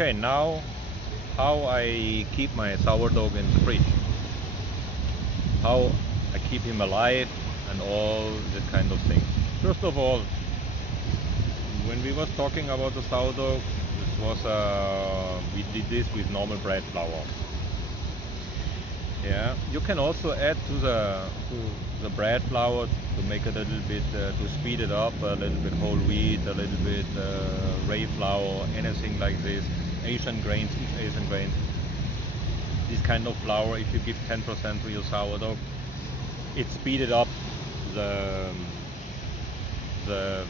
Okay, now how I keep my sourdough in the fridge, how I keep him alive, and all this kind of things. First of all, when we was talking about the sourdough, this was we did this with normal bread flour. Yeah, you can also add to the bread flour to make it a little bit to speed it up, a little bit whole wheat, a little bit rye flour, anything like this. Asian grains, each Asian grain. This kind of flour, if you give 10% to your sourdough, it speeded up the the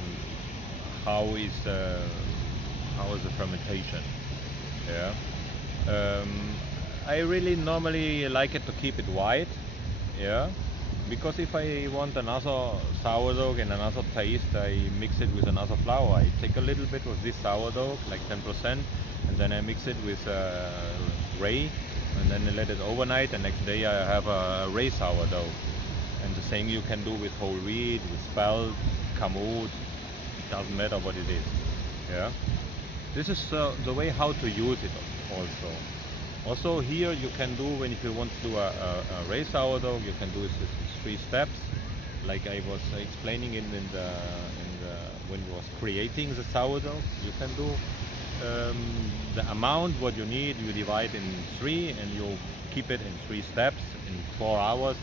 how is the fermentation. Yeah. I really normally like it to keep it white, yeah, because if I want another sourdough and another taste, I mix it with another flour. I take a little bit of this sourdough, like 10%, and then I mix it with rye, and then I let it overnight. The next day I have a rye sourdough, and the same you can do with whole wheat, with spelt, kamut. It doesn't matter what it is, yeah. This is the way how to use it also. Also here you can do, when if you want to do a rye sourdough, you can do it with 3 steps, like I was explaining when you was creating the sourdough. You can do the amount what you need, you divide in 3 and you keep it in 3 steps in 4 hours.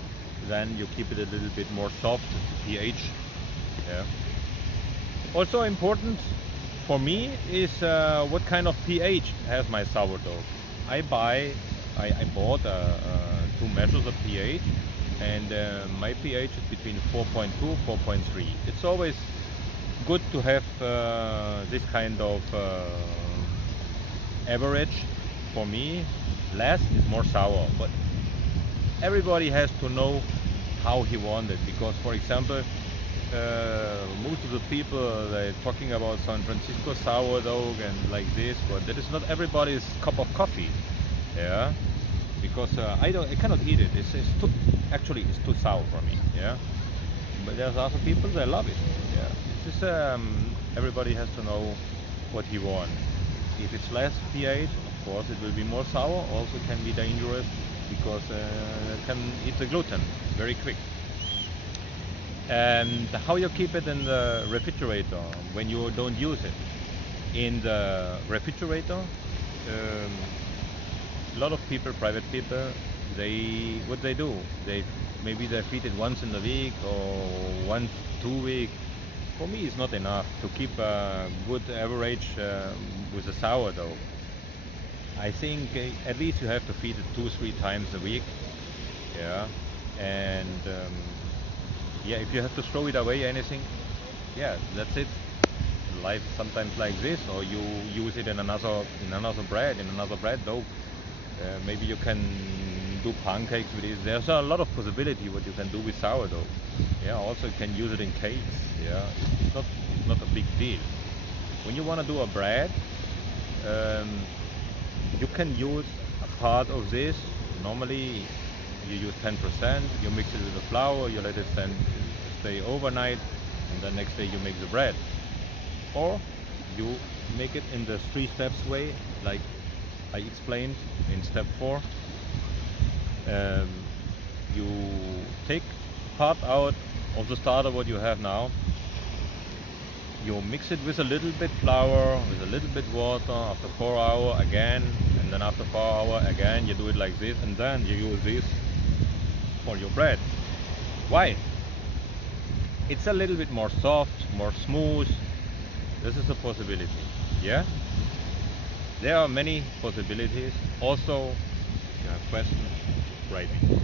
Then you keep it a little bit more soft, pH. Yeah. Also important for me is what kind of pH has my sourdough. I bought 2 measures of pH, and my pH is between 4.2 4.3. It's always good to have this kind of average. For me, less is more sour, but everybody has to know how he wants it, because for example, most of the people they're talking about San Francisco sourdough and like this, but that is not everybody's cup of coffee. Yeah, because I cannot eat it. It's too, actually it's too sour for me. Yeah, but there's other people that love it. Yeah, it's just everybody has to know what he wants. If it's less pH, of course it will be more sour. Also can be dangerous because it can eat the gluten very quick. And how you keep it in the refrigerator when you don't use it. In the refrigerator, a lot of people, private people, what they do, maybe they feed it once in a week or once 2 weeks. For me, it's not enough to keep a good average with the sourdough. I think at least you have to feed it 2-3 times a week. Yeah, and yeah, if you have to throw it away, anything, yeah, that's it. Life is sometimes like this, or you use it in another bread dough. Maybe you can do pancakes with it. There's a lot of possibility what you can do with sourdough. Yeah, also you can use it in cakes. Yeah, it's not a big deal. When you want to do a bread, you can use a part of this. Normally you use 10%, you mix it with the flour, you let it stay overnight, and the next day you make the bread. Or you make it in the 3 steps way, like I explained in step 4. You take part out of the starter what you have now, you mix it with a little bit flour, with a little bit water, after 4 hours again, and then after 4 hours again, you do it like this, and then you use this for your bread. Why? It's a little bit more soft, more smooth. This is a possibility. Yeah, there are many possibilities. Also, if you have questions, write me.